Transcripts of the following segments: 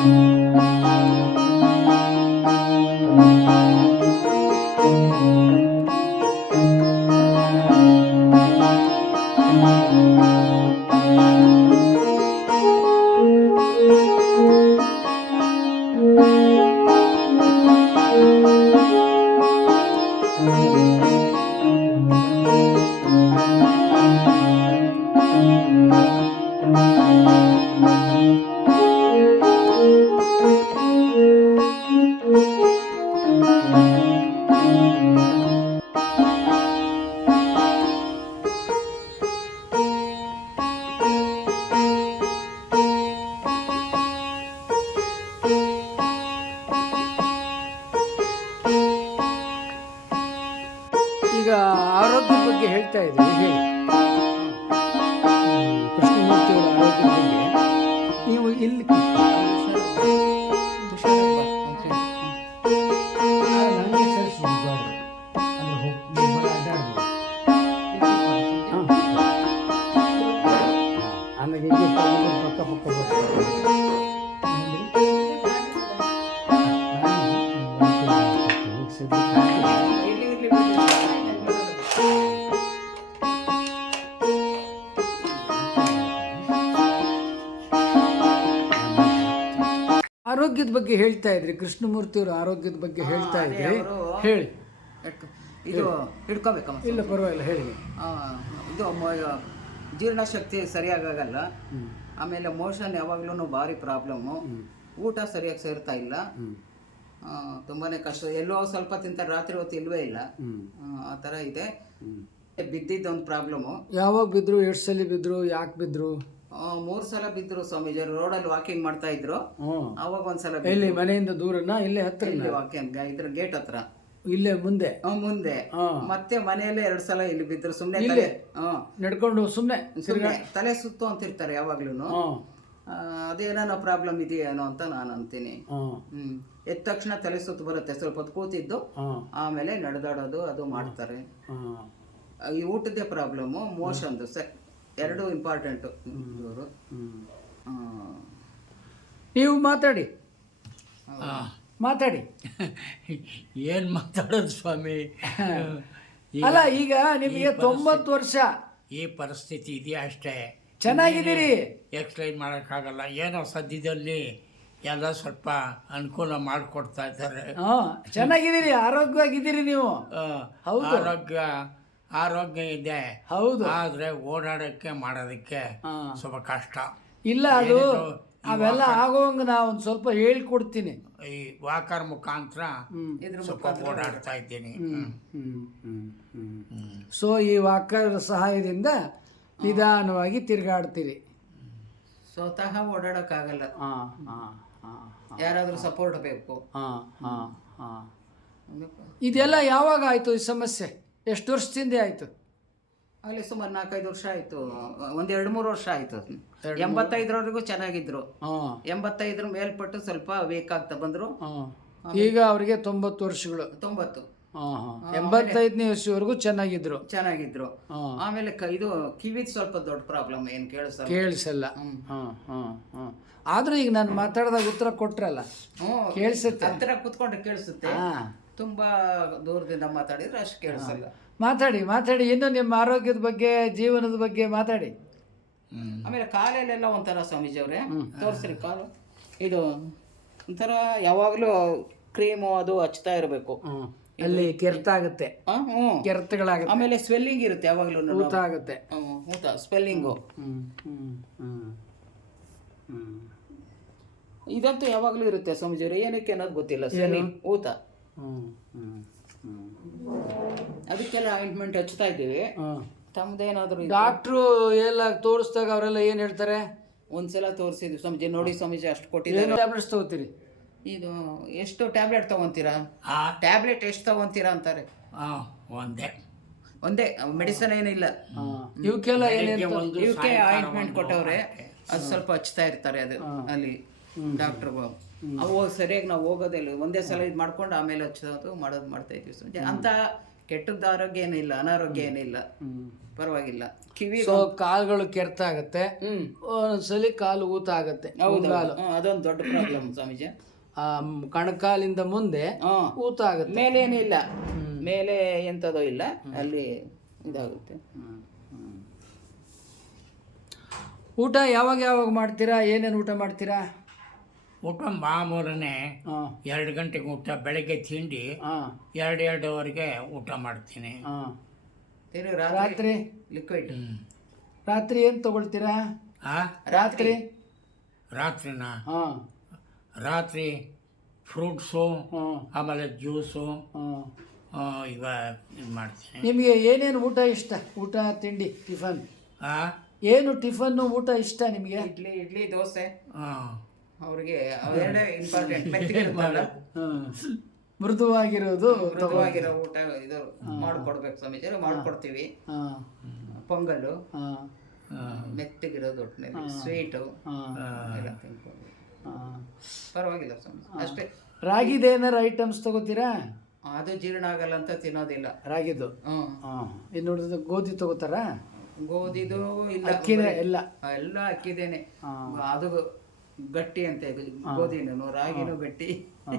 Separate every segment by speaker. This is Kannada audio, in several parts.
Speaker 1: ಈಗ ಆರೋಗ್ಯದ ಬಗ್ಗೆ ಹೇಳ್ತಾ ಇದ್ರಿ, ಹೇಳಿ. ಕೃಷ್ಣಮೂರ್ತಿ ಅವರ ಆರೋಗ್ಯದ ಬಗ್ಗೆ ನೀವು ಇಲ್ಲಿ ಪಕ್ಕ ಪಕ್ಕ ಆರೋಗ್ಯದ ಬಗ್ಗೆ ಹೇಳ್ತಾ ಇದ್ರಿ, ಕೃಷ್ಣಮೂರ್ತಿ ಅವರ ಆರೋಗ್ಯದ ಬಗ್ಗೆ ಹೇಳ್ತಾ ಇದ್ರಿ, ಹೇಳಿ.
Speaker 2: ಇದು ಹಿಡ್ಕೋಬೇಕು.
Speaker 1: ಇಲ್ಲ ಪರವಾಗಿಲ್ಲ, ಹೇಳಿ.
Speaker 2: ಇದು ಜೀರ್ಣಶಕ್ತಿ ಸರಿಯಾಗಲ್ಲ. ಆಮೇಲೆ ಮೋಷನ್ ಯಾವಾಗ್ಲೂ ಭಾರಿ ಪ್ರಾಬ್ಲಮ್ಮು. ಊಟ ಸರಿಯಾಗಿ ಸೇರ್ತಾ ಇಲ್ಲ, ತುಂಬಾನೇ ಕಷ್ಟ. ಎಲ್ಲೋ ಸ್ವಲ್ಪ ತಿಂತಾರೆ, ರಾತ್ರಿ ಹೊತ್ತು ಇಲ್ವೇ ಇಲ್ಲ, ಆ ಥರ ಇದೆ. ಬಿದ್ದಿದ್ದೊಂದು ಪ್ರಾಬ್ಲಮ್ಮು.
Speaker 1: ಯಾವಾಗ ಬಿದ್ರು, ಎಷ್ಟು ಸಲ ಬಿದ್ರು, ಯಾಕೆ ಬಿದ್ರು?
Speaker 2: 3 ಸಲ ಬಿದ್ರು ಸ್ವಾಮೀಜಿ. ರೋಡಲ್ಲಿ ವಾಕಿಂಗ್ ಮಾಡ್ತಾ ಇದ್ರು, ಅವಾಗ ಒಂದ್ಸಲ.
Speaker 1: ಇಲ್ಲಿ ಮನೆಯಿಂದ ದೂರನ, ಇಲ್ಲೇ ಹತ್ರ?
Speaker 2: ವಾಕಿಂಗ್ ಇದ್ರ ಗೇಟ್ ಹತ್ರ,
Speaker 1: ಇಲ್ಲೇ ಮುಂದೆ
Speaker 2: ಮುಂದೆ. ಮತ್ತೆ ಮನೆಯಲ್ಲೇ 2 ಸಲ ಇಲ್ಲಿ ಬಿದ್ರು. ಸುಮ್ನೆ
Speaker 1: ನಡ್ಕೊಂಡು ಸುಮ್ನೆ
Speaker 2: ತಲೆ ಸುತ್ತು ಅಂತಿರ್ತಾರೆ ಯಾವಾಗ್ಲೂ. ಅದೇನೋ ಪ್ರಾಬ್ಲಮ್ ಇದೆಯೇನೋ ಅಂತ ನಾನು ಅಂತೀನಿ. ಎದ್ದ ತಕ್ಷಣ ತಲೆ ಸುತ್ತು ಬರುತ್ತೆ, ಸ್ವಲ್ಪ ಹೊತ್ತು ಕೂತಿದ್ದು ಆಮೇಲೆ ನಡೆದಾಡೋದು ಅದು ಮಾಡ್ತಾರೆ. ಈ ಊಟದೇ ಪ್ರಾಬ್ಲಮ್ಮು, ಮೋಷನ್ದು ಎರಡು ಇಂಪಾರ್ಟೆಂಟು.
Speaker 1: ನೀವು ಮಾತಾಡಿ ಮಾತಾಡಿ.
Speaker 3: ಏನು ಮಾತಾಡೋದು ಸ್ವಾಮಿ?
Speaker 1: ಅಲ್ಲ, ಈಗ ನಿಮಗೆ 90 ವರ್ಷ,
Speaker 3: ಈ ಪರಿಸ್ಥಿತಿ ಇದೆಯಾ ಅಷ್ಟೇ.
Speaker 1: ಚೆನ್ನಾಗಿದ್ದೀರಿ,
Speaker 3: ಎಕ್ಸ್ಪ್ಲೈನ್ ಮಾಡೋಕ್ಕಾಗಲ್ಲ. ಏನೋ ಸದ್ಯದಲ್ಲಿ ಎಲ್ಲ ಸ್ವಲ್ಪ ಅನುಕೂಲ ಮಾಡಿಕೊಡ್ತಾ ಇದ್ದಾರೆ.
Speaker 1: ಚೆನ್ನಾಗಿದ್ದೀರಿ, ಆರೋಗ್ಯವಾಗಿದ್ದೀರಿ ನೀವು.
Speaker 3: ಆರೋಗ್ಯ ಇದೆ,
Speaker 1: ಹೌದು.
Speaker 3: ಆದರೆ ಓಡಾಡೋಕ್ಕೆ ಮಾಡೋದಕ್ಕೆ ಸ್ವಲ್ಪ ಕಷ್ಟ.
Speaker 1: ಇಲ್ಲ, ಅದು ಅವೆಲ್ಲ ಆಗೋಂಗ ನಾ ಒಂದು ಸ್ವಲ್ಪ ಹೇಳ್ಕೊಡ್ತೀನಿ.
Speaker 3: ಈ ವಾಕರ್ ಮುಖಾಂತರ ಸ್ವಲ್ಪ ಓಡಾಡ್ತಾ ಇದ್ದೀನಿ.
Speaker 1: ಸೊ ಈ ವಾಕರ್ ಸಹಾಯದಿಂದ ನಿಧಾನವಾಗಿ ತಿರುಗಾಡ್ತೀರಿ.
Speaker 2: ಸ್ವತಃ ಓಡಾಡೋಕ್ಕಾಗಲ್ಲ, ಯಾರಾದರೂ ಸಪೋರ್ಟ್ ಬೇಕು.
Speaker 1: ಇದೆಲ್ಲ ಯಾವಾಗ ಆಯಿತು ಈ ಸಮಸ್ಯೆ? ಎಷ್ಟು ವರ್ಷದಿಂದ ಆಯಿತು?
Speaker 2: ಅಲ್ಲಿ ಸುಮಾರು 4-5 ವರ್ಷ ಆಯಿತು, 1-2-3 ವರ್ಷ ಆಯಿತು. 85ರವರೆಗೂ ಚೆನ್ನಾಗಿದ್ರು. 85 ಮೇಲ್ಪಟ್ಟು ಸ್ವಲ್ಪ ವೀಕ್ ಆಗ್ತಾ ಬಂದರು.
Speaker 1: ಈಗ ಅವರಿಗೆ 90 ವರ್ಷಗಳು.
Speaker 2: 90.
Speaker 1: 85ನೇ ವರ್ಷವರೆಗೂ ಚೆನ್ನಾಗಿದ್ರು.
Speaker 2: ಆಮೇಲೆ ಇದು ಕಿವಿದ್ ಸ್ವಲ್ಪ ದೊಡ್ಡ ಪ್ರಾಬ್ಲಮ್, ಏನು
Speaker 1: ಕೇಳಿಸಲ್ಲ. ಆದ್ರೂ ಈಗ ನಾನು ಮಾತಾಡಿದಾಗ ಉತ್ತರ ಕೊಟ್ರಲ್ಲ, ಕೇಳಿಸುತ್ತೆ.
Speaker 2: ಹತ್ರ ಕುತ್ಕೊಂಡ್ರೆ ಕೇಳಿಸುತ್ತೆ, ತುಂಬಾ ದೂರದಿಂದ ಮಾತಾಡಿದ್ರೆ ಅಷ್ಟು ಕೇಳಿಸಲ್ಲ.
Speaker 1: ಮಾತಾಡಿ ಇನ್ನು ನಿಮ್ಮ ಆರೋಗ್ಯದ ಬಗ್ಗೆ, ಜೀವನದ ಬಗ್ಗೆ ಮಾತಾಡಿ.
Speaker 2: ಆಮೇಲೆ ಕಾಲಲ್ಲೆಲ್ಲ ಒಂಥರ ಸ್ವಾಮೀಜಿ ಅವರೇ ತೋರಿಸ್ರಿ. ಕಾಲು ಇದು ಒಂಥರ ಯಾವಾಗಲೂ ಕ್ರೀಮು ಅದು ಹಚ್ತಾ ಇರಬೇಕು.
Speaker 1: ಅಲ್ಲಿ ಕೆರೆತಾಗುತ್ತೆ, ಕೆರೆತಗಳಾಗುತ್ತೆ.
Speaker 2: ಆಮೇಲೆ ಸ್ವೆಲ್ಲಿಂಗ್ ಇರುತ್ತೆ, ಯಾವಾಗಲೂ ಊತ
Speaker 1: ಆಗುತ್ತೆ,
Speaker 2: ಸ್ವೆಲ್ಲಿಂಗು. ಇದಂತೂ ಯಾವಾಗಲೂ ಇರುತ್ತೆ ಸ್ವಾಮೀಜಿ ಅವರೇ, ಏನಕ್ಕೆ ಅನ್ನೋದು ಗೊತ್ತಿಲ್ಲ. ಸ್ವೆಲ್ಲಿಂಗ್, ಊತ. ಅದಕ್ಕೆಲ್ಲ ಆಯಿಂಟ್ಮೆಂಟ್ ಹಚ್ತಾ ಇದ್ದೀವಿ. ತಮ್ಮದೇನಾದರೂ
Speaker 1: ಡಾಕ್ಟ್ರು ಎಲ್ಲ ತೋರಿಸಿದಾಗ ಅವರೆಲ್ಲ ಏನು ಹೇಳ್ತಾರೆ?
Speaker 2: ಒಂದ್ಸಲ ತೋರಿಸಿದ್ವಿ ಸ್ವಾಮೀಜಿ, ನೋಡಿ ಸ್ವಾಮೀಜಿ ಅಷ್ಟು ಕೊಟ್ಟಿದ್ದಾರೆ.
Speaker 1: ಟ್ಯಾಬ್ಲೆಟ್ಸ್ ತಗೋತೀರಿ?
Speaker 2: ಇದು ಎಷ್ಟು ಟ್ಯಾಬ್ಲೆಟ್ ತಗೊಂತೀರಾ? ಟ್ಯಾಬ್ಲೆಟ್ ಎಷ್ಟು ತಗೊಂತೀರಾ ಅಂತಾರೆ. ಒಂದೇ ಮೆಡಿಸನ್ ಏನಿಲ್ಲ. ಇವಕ್ಕೆ ಆಯಿಂಟ್ಮೆಂಟ್ ಕೊಟ್ಟವ್ರೆ, ಅದು ಸ್ವಲ್ಪ ಹಚ್ತಾ ಇರ್ತಾರೆ. ಅದು ಅಲ್ಲಿ ಡಾಕ್ಟ್ರುಗಳು ಅವು ಸರಿಯಾಗಿ ನಾವು ಹೋಗೋದಿಲ್ಲ, ಒಂದೇ ಸಲ ಇದು ಮಾಡ್ಕೊಂಡು ಆಮೇಲೆ ಹಚ್ಚೋದು ಮಾಡ್ತಾ ಇದ್ವಿ. ಅಂತ ಕೆಟ್ಟದ್ದು ಆರೋಗ್ಯ ಏನಿಲ್ಲ, ಅನಾರೋಗ್ಯ ಏನಿಲ್ಲ, ಪರವಾಗಿಲ್ಲ. ಕಿವಿ
Speaker 1: ಸೊ ಕಾಲುಗಳು ಕೆರೆತ ಆಗತ್ತೆ, ಒಂದೊಂದ್ಸಲಿ ಕಾಲು ಊತ ಆಗತ್ತೆ, ಮುಂಗಾಲು.
Speaker 2: ಅದೊಂದು ದೊಡ್ಡ ಪ್ರಾಬ್ಲಮ್ ಸ್ವಾಮೀಜಿ.
Speaker 1: ಕಣಕಾಲಿಂದ ಮುಂದೆ ಊತ ಆಗತ್ತೆ,
Speaker 2: ಮೇಲೆ ಏನಿಲ್ಲ, ಮೇಲೆ ಎಂಥದೋ ಇಲ್ಲ, ಅಲ್ಲಿ ಇದಾಗುತ್ತೆ.
Speaker 1: ಊಟ ಯಾವಾಗ ಯಾವಾಗ ಮಾಡ್ತೀರಾ? ಏನೇನು ಊಟ ಮಾಡ್ತೀರಾ?
Speaker 3: ಊಟ ಮಾಮೂಲನೇ 2 ಗಂಟೆಗೆ ಊಟ, ಬೆಳಗ್ಗೆ ತಿಂಡಿ 2-2:30 ಊಟ ಮಾಡ್ತೀನಿ.
Speaker 1: ರಾತ್ರಿ
Speaker 2: ಲಿಕ್ವಿಡ್.
Speaker 1: ರಾತ್ರಿ ಏನು ತಗೊಳ್ತೀರಾ?
Speaker 2: ರಾತ್ರಿ
Speaker 3: ರಾತ್ರಿನಾ? ರಾತ್ರಿ ಫ್ರೂಟ್ಸು, ಆಮೇಲೆ ಜ್ಯೂಸು ಇವ ಇದು ಮಾಡ್ತೀನಿ.
Speaker 1: ನಿಮಗೆ ಏನೇನು ಊಟ ಇಷ್ಟ? ಊಟ, ತಿಂಡಿ, ಟಿಫನ್ ಏನು? ಟಿಫನ್ನು ಊಟ ಇಷ್ಟ ನಿಮಗೆ?
Speaker 2: ಇಡ್ಲಿ ದೋಸೆ. ಅವ್ರಿಗೆ ಅವೆರಡೇ ಇಂಪಾರ್ಟೆಂಟ್. ಮೆತ್ತಗಿರುತ್ತಲ್ಲ,
Speaker 1: ಮೃದುವಾಗಿರೋದು,
Speaker 2: ಮೃದುವಾಗಿರೋ ಊಟ ಇದು ಮಾಡ್ಕೊಡ್ಬೇಕು ಸ್ವಾಮೀಜಿ. ಮಾಡ್ಕೊಡ್ತೀವಿ. ಪೊಂಗಲ್ಲು, ಮೆತ್ತಗಿರೋದು, ಒಟ್ಟಿನಲ್ಲಿ ಸ್ವೀಟು ಎಲ್ಲ ತಿನ್ಕೊಂಡು ಪರವಾಗಿಲ್ಲ ಸ್ವಾಮೀಜಿ. ಅಷ್ಟೇ.
Speaker 1: ರಾಗಿದೇನಾರು ಐಟಮ್ಸ್ ತಗೋತೀರಾ?
Speaker 2: ಅದು ಜೀರ್ಣ ಆಗಲ್ಲ ಅಂತ ತಿನ್ನೋದಿಲ್ಲ ರಾಗಿದು.
Speaker 1: ಇನ್ನು ಗೋಧಿ ತಗೋತಾರಾ?
Speaker 2: ಗೋಧಿದು ಇಲ್ಲ,
Speaker 1: ಅಕ್ಕಿನೇ ಎಲ್ಲ
Speaker 2: ಅಕ್ಕಿದೇನೆ. ಅದು ಗಟ್ಟಿ ಅಂತ ಇದು, ಗೋಧಿನೂ ರಾಗಿನೂ ಗಟ್ಟಿ.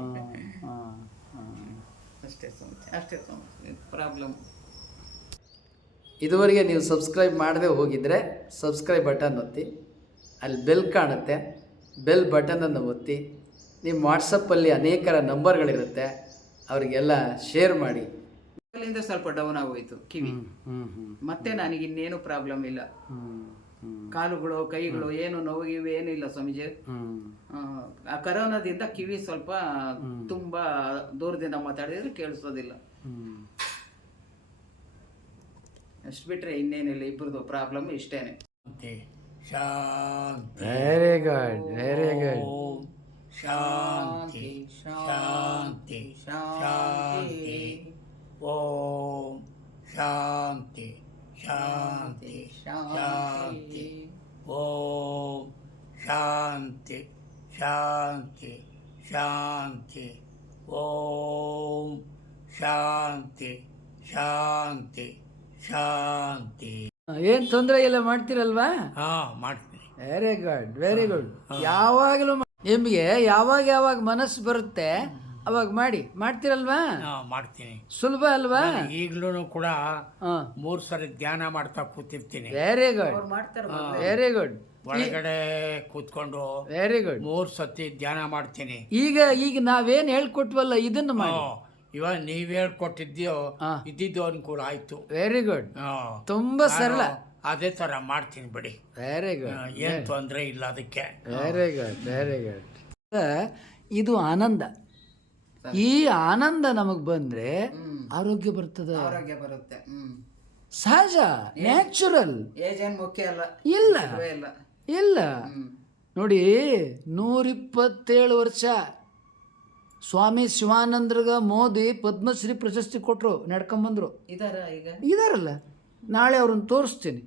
Speaker 2: ಅಷ್ಟೇ ಸ್ವಾಮೀಜಿ, ಅಷ್ಟೇ ಸ್ವಾಮೀಜಿ ಪ್ರಾಬ್ಲಮ್.
Speaker 1: ಇದುವರೆಗೆ ನೀವು ಸಬ್ಸ್ಕ್ರೈಬ್ ಮಾಡದೆ ಹೋಗಿದ್ರೆ ಸಬ್ಸ್ಕ್ರೈಬ್ ಬಟನ್ ಒತ್ತಿ, ಅಲ್ಲಿ ಬೆಲ್ ಕಾಣುತ್ತೆ, ಬೆಲ್ ಬಟನನ್ನು ಒತ್ತಿ. ನಿಮ್ಮ ವಾಟ್ಸಪ್ಪಲ್ಲಿ ಅನೇಕರ ನಂಬರ್ಗಳಿರುತ್ತೆ, ಅವರಿಗೆಲ್ಲ ಶೇರ್ ಮಾಡಿ.
Speaker 2: ಅಲ್ಲಿಂದ ಸ್ವಲ್ಪ ಡೌನ್ ಆಗೋಯ್ತು ಕಿವಿ. ಮತ್ತೆ ನನಗೆ ಇನ್ನೇನು ಪ್ರಾಬ್ಲಮ್ ಇಲ್ಲ. ಕಾಲುಗಳು, ಕೈಗಳು ಏನು ನೋವು ಏನಿಲ್ಲ ಸ್ವಾಮೀಜಿ. ಆ ಕರೋನಾದಿಂದ ಕಿವಿ ಸ್ವಲ್ಪ ತುಂಬಾ ದೂರದಿಂದ ಮಾತಾಡಿದ್ರೆ ಕೇಳಿಸೋದಿಲ್ಲ. ಅಷ್ಟು ಬಿಟ್ರೆ ಇನ್ನೇನಿಲ್ಲ. ಇಬ್ಬರದು ಪ್ರಾಬ್ಲಮ್ ಇಷ್ಟೇನೆ.
Speaker 1: Very good, very good.
Speaker 3: ಶಾಂತಿ ಶಾಂತಿ ಶಾಂತಿ. ಓಂ ಶಾಂತಿ ಶಾಂತಿ ಶಾಂತಿ. ಓಂ ಶಾಂತಿ ಶಾಂತಿ ಶಾಂತಿ. ಓಂ ಶಾಂತಿ ಶಾಂತಿ ಶಾಂತಿ.
Speaker 1: ಏನು ತೊಂದರೆ ಇಲ್ಲ, ಮಾಡ್ತೀರಲ್ವಾ?
Speaker 3: ಮಾಡ್ತೀನಿ.
Speaker 1: Very good, very good. ಯಾವಾಗಲೂ ನಿಮಗೆ ಯಾವಾಗ ಮನಸ್ಸು ಬರುತ್ತೆ ಅವಾಗ ಮಾಡ್ತೀರಲ್ವಾ?
Speaker 3: ಮಾಡ್ತೀನಿ.
Speaker 1: ಸುಲಭ ಅಲ್ವಾ?
Speaker 3: ಈಗಲೂ ಕೂಡ 3 ಸರಿ ಧ್ಯಾನ ಮಾಡ್ತಾ ಕೂತಿರ್ತೀನಿ.
Speaker 1: Very good, very good.
Speaker 3: ಒಳಗಡೆ ಕೂತ್ಕೊಂಡು
Speaker 1: ವೆರಿ ಗುಡ್
Speaker 3: 3 ಸತಿ ಧ್ಯಾನ ಮಾಡ್ತೀನಿ.
Speaker 1: ಈಗ ನಾವೇನ್ ಹೇಳ್ಕೊಟ್ವಲ್ಲ ಇದನ್ನ ಮಾಡಿ.
Speaker 3: ಇವಾಗ ನೀವ್ ಹೇಳ್ಕೊಟ್ಟಿದ್ಯೋ ಇದ್ದಿದ್ದು ಅನುಕೂಲ ಆಯ್ತು.
Speaker 1: ವೆರಿ ಗುಡ್, ತುಂಬಾ ಸರಳ.
Speaker 3: ಅದೇ ತರ ಮಾಡ್ತೀನಿ ಬಿಡಿ.
Speaker 1: ವೆರಿ ಗುಡ್,
Speaker 3: ಏನ್ ತೊಂದರೆ ಇಲ್ಲ ಅದಕ್ಕೆ.
Speaker 1: Very good, very good. ಇದು ಆನಂದ. ಈ ಆನಂದ ನಮಗ್ ಬಂದ್ರೆ ಆರೋಗ್ಯ ಬರ್ತದೆ,
Speaker 2: ಆರೋಗ್ಯ ಬರುತ್ತೆ.
Speaker 1: ಸಹಜ, ನ್ಯಾಚುರಲ್.
Speaker 2: ಏಜ್ ಏನ್ ಮುಖ್ಯ ಅಲ್ಲ.
Speaker 1: ಇಲ್ಲ ನೋಡಿ, 127 ವರ್ಷ ಸ್ವಾಮಿ ಶಿವಾನಂದ್ರಗ ಮೋದಿ ಪದ್ಮಶ್ರೀ ಪ್ರಶಸ್ತಿ ಕೊಟ್ಟರು, ನಡ್ಕೊಂಬಂದ್ರು. ಇದಾರಲ್ಲ, ನಾಳೆ ಅವ್ರನ್ನ ತೋರಿಸ್ತೀನಿ.